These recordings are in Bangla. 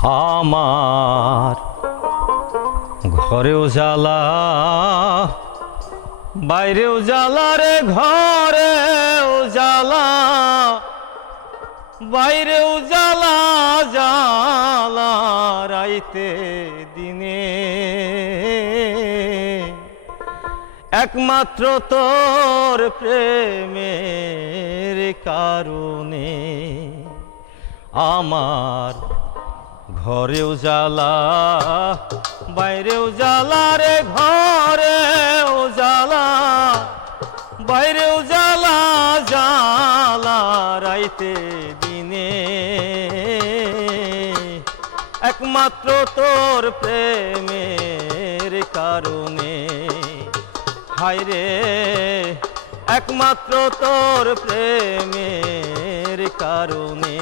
আমার ঘরেও জ্বালা বাইরেও জ্বালা রে, ঘরেও জ্বালা বাইরেও জ্বালা, জ্বালা রাইতে দিনে। একমাত্র তোর প্রেমের কারণে আমার ঘরেও জ্বালা বাইরেও জ্বালা রে, ঘরেও জ্বালা বাইরেও জ্বালা, জ্বালা রাইতে দিনে। একমাত্র তোর প্রেমের কারণে, হায় রে একমাত্র তোর প্রেমের কারণে।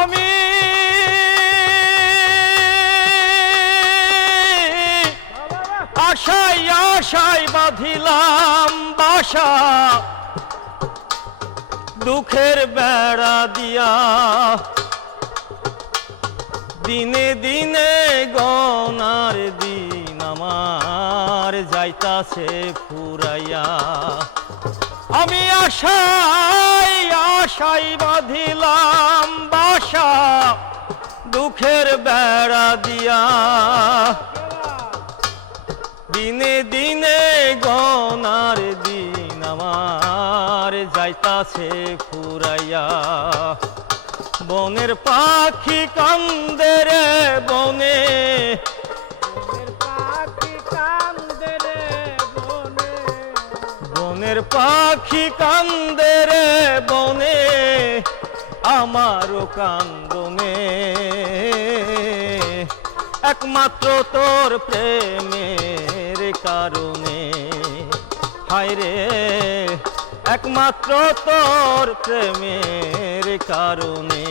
আমি আশায় আশায় বাঁধিলাম বাসা, দুঃখের বেড়া দিয়া দিনে দিনে গনার দিন আমার যাইতাছে ফুরাইয়া। আমি আশায় আশায় বাঁধিলাম বাসা, দুঃখের বেড়া দিয়া দিনে দিনে গনার দিন আমার যাইতাছে ফুরাইয়া। বনের পাখি কান্দে রে বনে, বনের পাখি কান্দে রে বনে, আমারও কান্দনে। একমাত্র তোর প্রেমের কারণে, হায় রে একমাত্র তোর প্রেমের কারণে।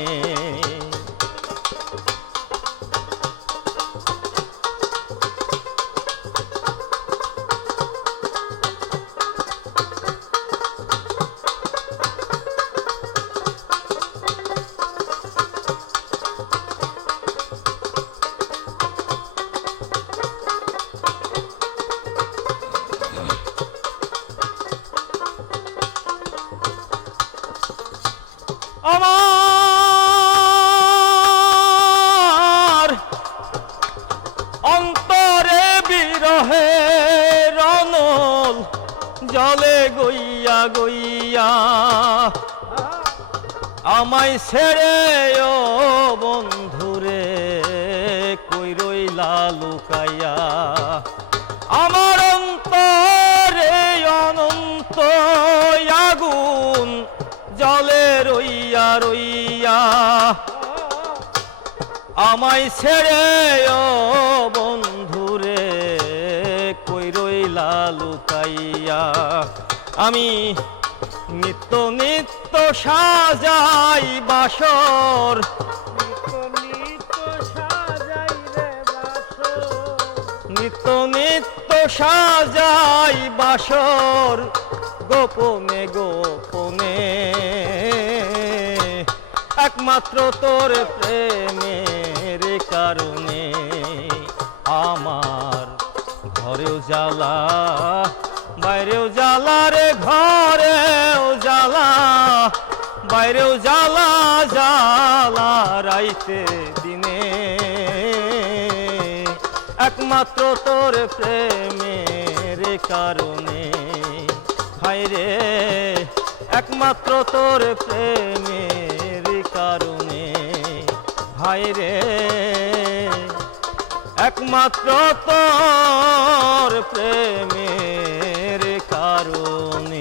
আমার অন্তরে বিরহে রনল জলে গইয়া গইয়া, আমায় ছেড়ে ও বন্ধুরে কই রইলা লুকাইয়া। আমার অন্তরে অনন্ত আগুন জলে রইয়া রইয়া, আমায় ছেড়ে ও বন্ধুরে কই রইলা লুকাইয়া। আমি নিত্য নিত্য সাজাই বাসর, নিত্য নিত্য সাজাই বাসর, গোপনে গোপনে। একমাত্র তোর প্রেমের কারণে আমার ঘরেও জ্বালা বাইরেও জ্বালা রে, ঘরেও জ্বালা বাইরেও জ্বালা, জ্বালা রাইতে দিনে। একমাত্র তোর প্রেমের কারণে, হায় রে একমাত্র তোর প্রেমের কারণে, হায় রে একমাত্র তোর প্রেমের কারণে।